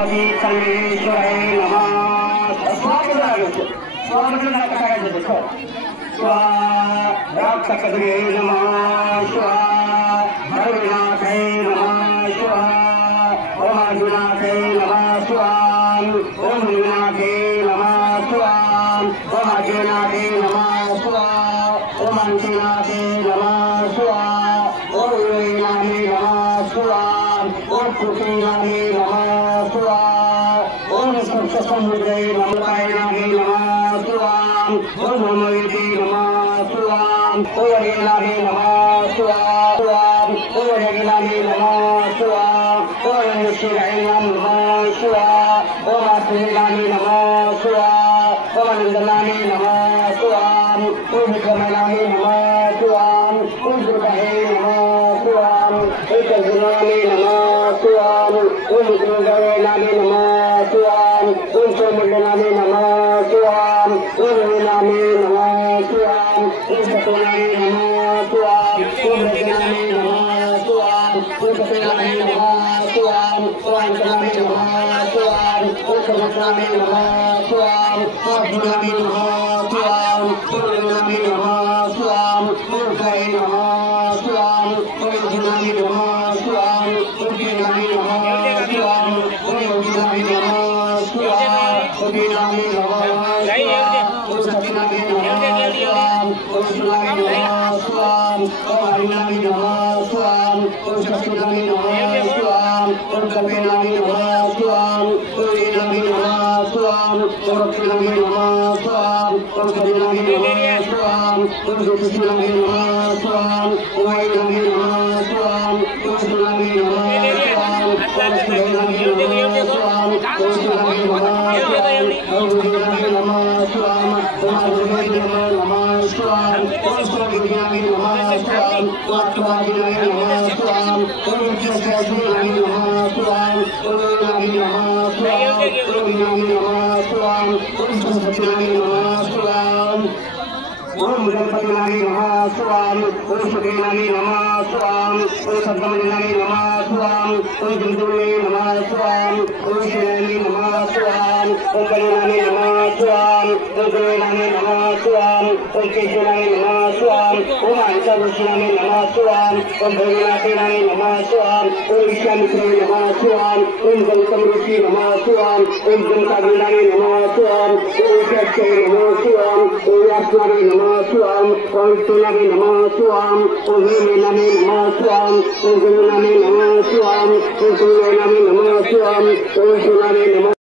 पार्वती सर्वेश्वराय नमः स्वाहा स्वाहा नमः स्वाहा भैरवनाथाय नमः स्वाहा ओम अर्जुनाथाय नमः स्वाहा ओम हनुनाथाय नमः स्वाहा ओम अर्जुनाथाय नमः स्वाहा ओम अंशनाथाय नमः स्वाहा ओम वीराय नमः स्वाहा ओम पुत्रीनाय नमः स्वाहा ओम सप्तसमुद्राय नमः स्वाहा ओम नमोते नमः स्वाहा ओम वीराय नमः स्वाहा ओम जगन्नाथाय नमः स्वाहा ओम शिवाय नमः स्वाहा ओम आश्रयाय नमः स्वाहा ओम आनंदनाय नमः स्वाहा ओम विक्रमाय नमः स्वाहा ओम दुर्गाय नमः स्वाहा ओम कर्जनाय नमः स्वाहा ओम दुर्गाय नमः स्वाहा ओम चमुंडनाय नमः स्वाहा ओम वीणाय नमः स्वाहा ओम सतनाय नमः स्वाहा ओम रजनाय नमः स्वाहा ओम सतनाय नमः स्वाहा ओम अंतनाय नमः स्वाहा ओम समनाय नमः स्वाहा ओम गुणाय नमः स्वाहा ओम गुणाय नमः स्वाहा ओम जय नमः स्वाहा ओम गुणाय नमः स्वाहा ओम गुणाय नमः स्वाहा ओम गुणाय नमः स्वाहा ओम गुणाय नमः स्वाहा ओम सत्यनाय नमः स्वाहा ओम शिवाय नमः स्वाहा ओम हरिनाय नमः स्वाहा ओम सत्यनाय नमः स्वाहा ओम कपिनाय नमः स्वाहा ओम वीराय नमः स्वाहा ओम रक्षणाय नमः स्वाहा ओम सत्यनाय नमः स्वाहा ओम ज्योतिषाय नमः स्वाहा ओम वीराय नमः स्वाहा ओम शिवाय नमः स्वाहा ओम शिवाय नमः स्वाहा ओम शिवाय नमः स्वाहा ओम वीराय नमः स्वाहा ओम आदिनाय नमः स्वाहा ओम स्वामिनाय नमः स्वाहा ओम स्वामिनाय नमः स्वाहा ओम विष्णुनाय नमः स्वाहा ओम वीराय नमः स्वाहा ओम वीराय नमः स्वाहा ओम सत्यनाय नमः स्वाहा ओम गणपतिनाय नमः स्वाहा ओम सुदेनाय नमः स्वाहा ओम सद्गमनाय नमः स्वाहा ओम दुर्गुणे नमः स्वाहा ओम शिवाय नमः स्वाहा ओम गणनाय नमः स्वाहा ओम गुणाय नमः स्वाहा ओम केशवाय नमः स्वाहा ओम अंतर्दर्शनाय नमः स्वाहा ओम भगवनाथाय नमः स्वाहा ओम विश्वामित्राय नमः स्वाहा ओम गौतम ऋषि नमः स्वाहा ओम गंगाधराय नमः स्वाहा ओम सत्याय नमः स्वाहा ओम व्यासनाय नमः स्वाहा ओम तुलाय नमः स्वाहा ओम हेमेनाय नमः स्वाहा ओम गुणाय नमः स्वाहा ओम सुनाय नमः स्वाहा ओम सुनाय नमः